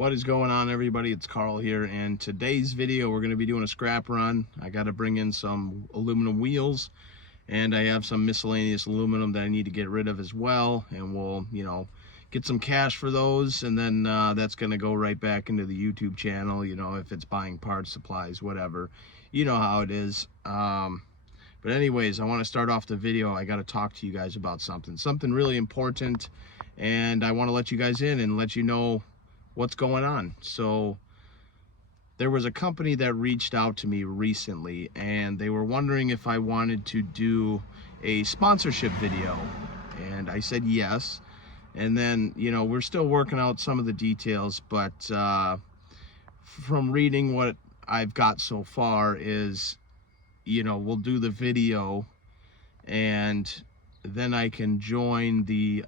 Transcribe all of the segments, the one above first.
What is going on, everybody? It's Carl here, and today's video we're going to be doing a scrap run. I got to bring in some aluminum wheels, and I have some miscellaneous aluminum that I need to get rid of as well, and we'll get some cash for those, and then that's going to go right back into the YouTube channel, if it's buying parts, supplies, whatever. You know how it is. But anyways, I want to start off the video. I got to talk to you guys about something really important, and I want to let you guys in and let you know what's going on. So there was a company that reached out to me recently, and they were wondering if I wanted to do a sponsorship video, and I said yes. And then we're still working out some of the details, but from reading what I've got so far is we'll do the video, and then I can join the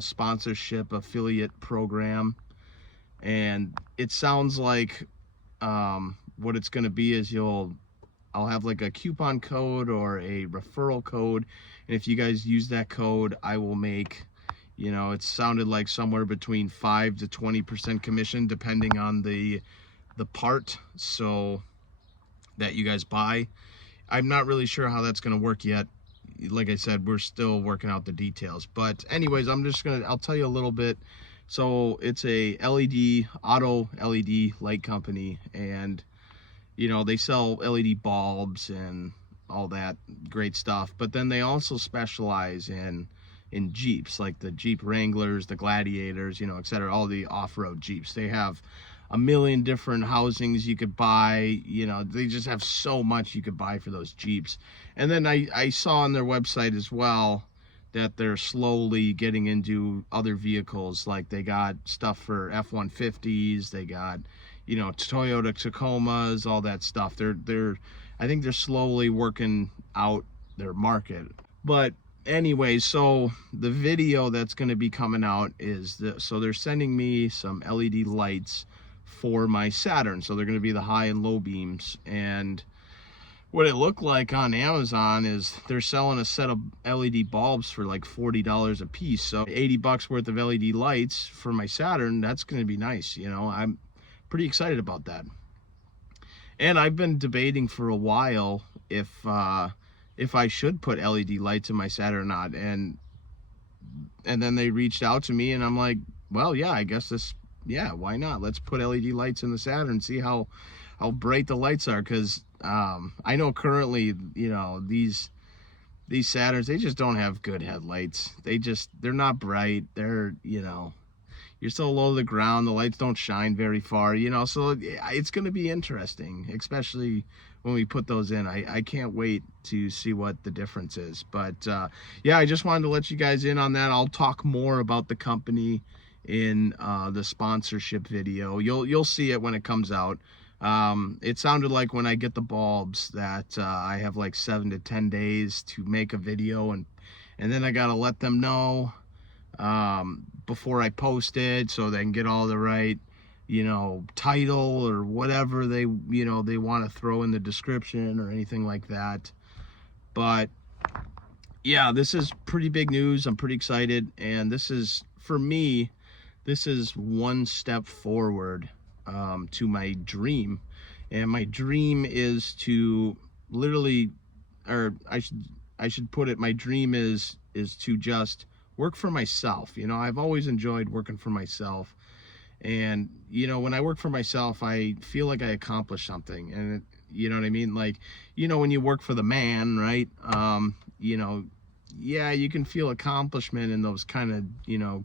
sponsorship affiliate program. And it sounds like what it's going to be is I'll have like a coupon code or a referral code, and if you guys use that code, I will make, it sounded like somewhere between 5 to 20% commission depending on the part so that you guys buy. I'm not really sure how that's going to work yet. Like I said, we're still working out the details, but anyways, I'll tell you a little bit. So it's a auto LED light company, and they sell LED bulbs and all that great stuff, but then they also specialize in Jeeps, like the Jeep Wranglers, the Gladiators, etc., all the off-road Jeeps. They have a million different housings you could buy. They just have so much you could buy for those Jeeps. And then I saw on their website as well that they're slowly getting into other vehicles. Like they got stuff for F-150s, they got Toyota Tacomas, all that stuff. I think they're slowly working out their market. But anyway, so the video that's going to be coming out is so they're sending me some LED lights for my Saturn. So they're going to be the high and low beams, and what it looked like on Amazon is they're selling a set of LED bulbs for like $40 a piece. So 80 bucks worth of LED lights for my Saturn. That's going to be nice. I'm pretty excited about that. And I've been debating for a while if I should put LED lights in my Saturn or not. And then they reached out to me, and I'm like, well, yeah, I guess why not? Let's put LED lights in the Saturn and see how bright the lights are, because I know currently these Saturns, they just don't have good headlights. They're not bright. They're you're so low to the ground, the lights don't shine very far, so it's going to be interesting, especially when we put those in. I can't wait to see what the difference is. But yeah, I just wanted to let you guys in on that. I'll talk more about the company in the sponsorship video. You'll see it when it comes out. It sounded like when I get the bulbs that I have like 7 to 10 days to make a video, and then I gotta let them know before I post it, so they can get all the right title or whatever they they want to throw in the description or anything like that. But yeah, this is pretty big news. I'm pretty excited, and this is, for me, this is one step forward to my dream. And my dream is to literally, or I should put it, my dream is to just work for myself. I've always enjoyed working for myself, and when I work for myself, I feel like I accomplished something. And you know what I mean? Like, when you work for the man, right? Yeah, you can feel accomplishment in those kind of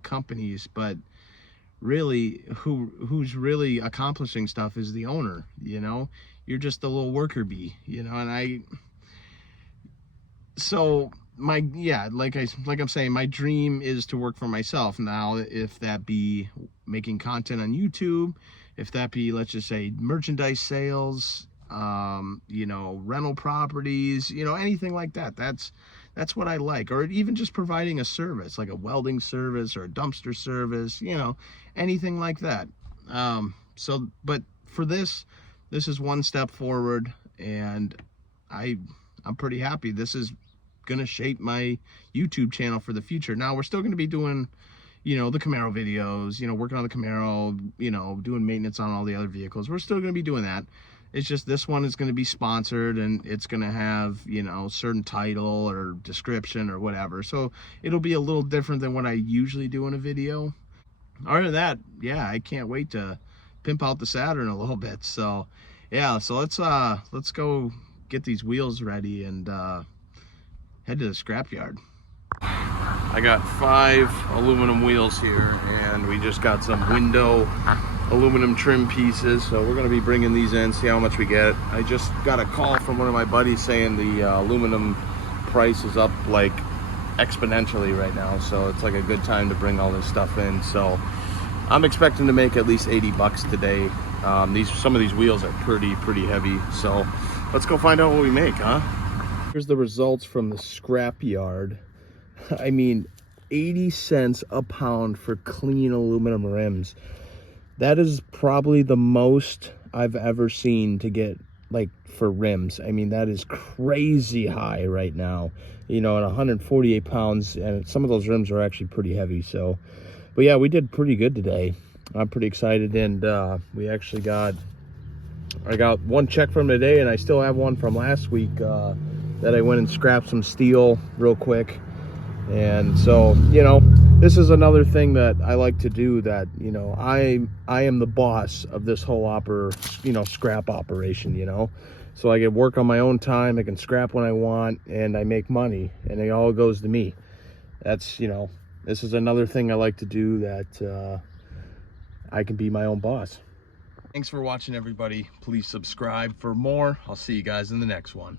companies, but really who's really accomplishing stuff is the owner. You're just a little worker bee, and so like I'm saying, my dream is to work for myself. Now, if that be making content on YouTube, if that be, let's just say, merchandise sales, rental properties, anything like that, that's what I like. Or even just providing a service, like a welding service or a dumpster service, anything like that. So, but for this is one step forward, and I'm pretty happy. This is going to shape my YouTube channel for the future. Now, we're still going to be doing, you know, the Camaro videos, you know, working on the Camaro, you know, doing maintenance on all the other vehicles. We're still going to be doing that. It's just this one is going to be sponsored, and it's going to have, you know, certain title or description or whatever. So it'll be a little different than what I usually do in a video. Other than that, yeah, I can't wait to pimp out the Saturn a little bit. So yeah, so let's go get these wheels ready and head to the scrapyard. I got 5 aluminum wheels here, and we just got some window aluminum trim pieces, so we're going to be bringing these in, see how much we get. I just got a call from one of my buddies saying the aluminum price is up like exponentially right now, so it's like a good time to bring all this stuff in. So I'm expecting to make at least 80 bucks today. Some of these wheels are pretty heavy, so let's go find out what we make, huh? Here's the results from the scrap yard. I mean, 80 cents a pound for clean aluminum rims. That is probably the most I've ever seen to get, like, for rims. I mean, that is crazy high right now. You know, at 148 pounds, and some of those rims are actually pretty heavy. So, but yeah, we did pretty good today. I'm pretty excited, and we actually I got one check from today, and I still have one from last week that I went and scrapped some steel real quick. And so, you know, this is another thing that I like to do, that, you know, I am the boss of this whole scrap operation, you know. So I can work on my own time, I can scrap when I want, and I make money, and it all goes to me. That's, you know, this is another thing I like to do, that I can be my own boss. Thanks for watching, everybody. Please subscribe for more. I'll see you guys in the next one.